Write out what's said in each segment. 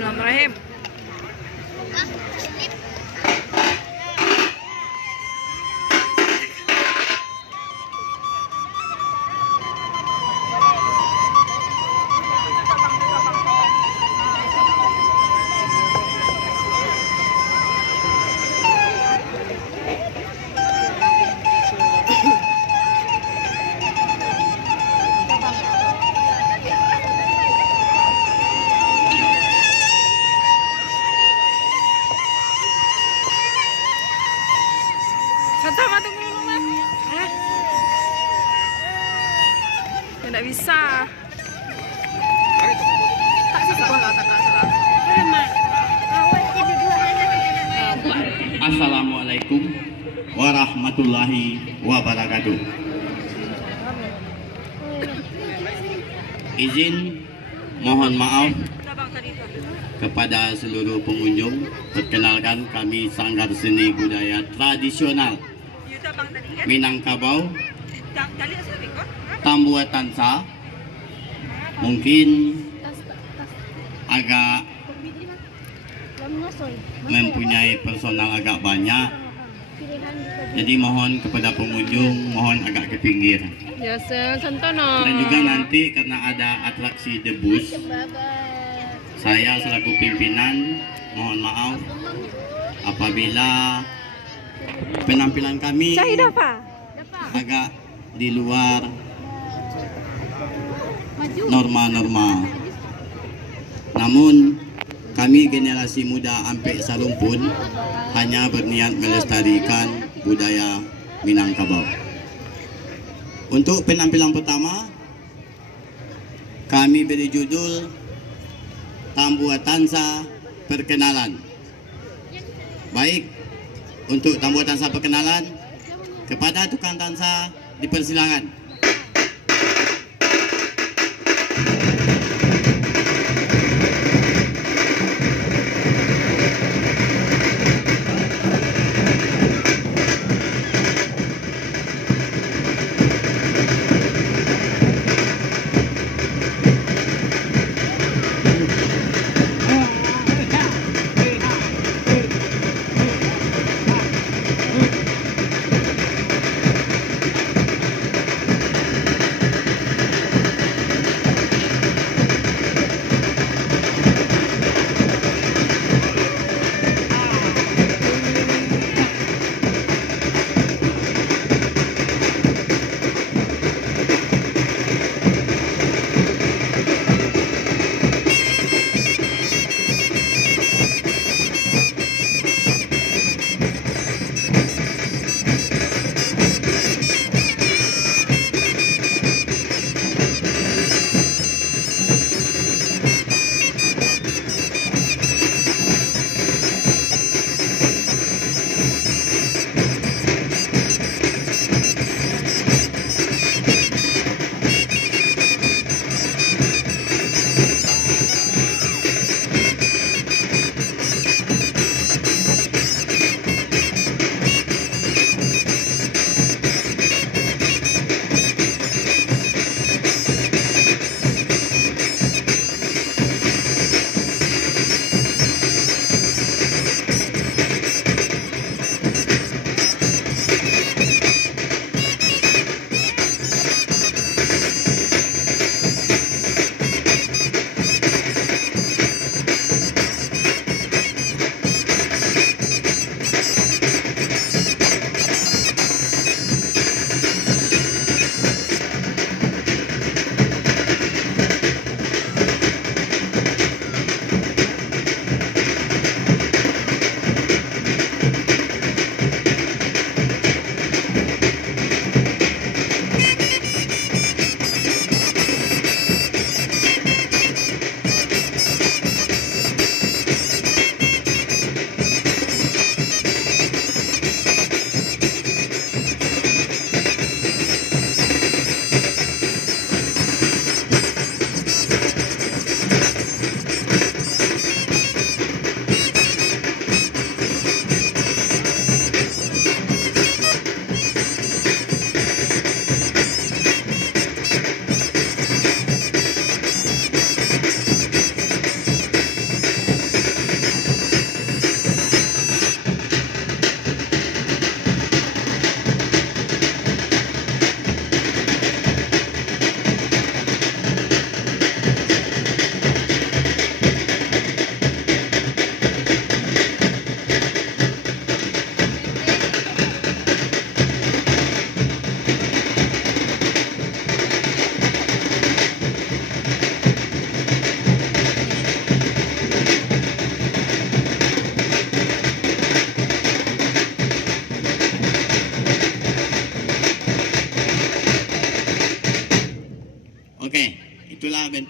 Bismillahirrahmanirrahim. Sama tunggu dulu mas. Tidak bisa. Assalamualaikum warahmatullahi wabarakatuh. Izin mohon maaf kepada seluruh pengunjung. Perkenalkan, kami Sanggar Seni Budaya Tradisional Minangkabau Tambua Tansa. Mungkin agak mempunyai personal agak banyak, jadi mohon kepada pengunjung mohon agak ke pinggir. Ya, sentono. Dan juga nanti karena ada atraksi debus, saya selaku pimpinan mohon maaf apabila penampilan kami agak di luar norma-norma. Namun kami generasi muda Ampek Sarumpun hanya berniat melestarikan budaya Minangkabau. Untuk penampilan pertama kami beri judul Tambua Tansa Perkenalan. Baik, untuk Tambua Tansa Perkenalan, kepada tukang tansa dipersilakan.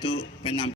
untuk penampilan